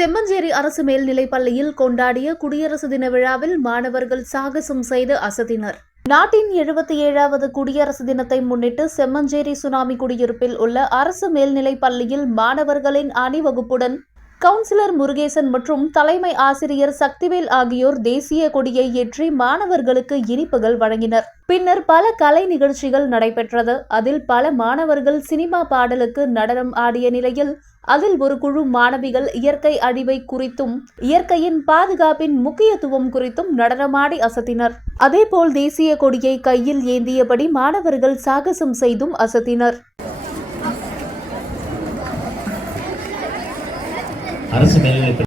செம்மஞ்சேரி அரசு மேல்நிலைப் பள்ளியில் கொண்டாடிய குடியரசு தின விழாவில் மாணவர்கள் சாகசம் செய்து அசத்தினர். நாட்டின் 77வது குடியரசு தினத்தை முன்னிட்டு செம்மஞ்சேரி சுனாமி குடியிருப்பில் உள்ள அரசு மேல்நிலைப் பள்ளியில் மாணவர்களின் அணிவகுப்புடன் கவுன்சிலர் முருகேசன் மற்றும் தலைமை ஆசிரியர் சக்திவேல் ஆகியோர் தேசிய கொடியை ஏற்றி மாணவர்களுக்கு இனிப்புகள் வழங்கினர். பின்னர் பல கலை நிகழ்ச்சிகள் நடைபெற்றது. அதில் பல மாணவர்கள் சினிமா பாடலுக்கு நடனம் ஆடிய நிலையில் அதில் ஒரு குழு மாணவிகள் இயற்கை அழிவை குறித்தும் இயற்கையின் பாதுகாப்பின் முக்கியத்துவம் குறித்தும் நடனமாடி அசத்தினர். அதேபோல் தேசிய கொடியை கையில் ஏந்தியபடி மாணவர்கள் சாகசம் செய்தும் அசத்தினர். அரசு மேல்நிலைப்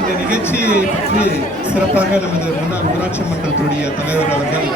இந்த நிகழ்ச்சியை பற்றி சிறப்பாக நமது முன்னாள் ஊராட்சி மன்றத்துடைய தலைவர் அவர்கள்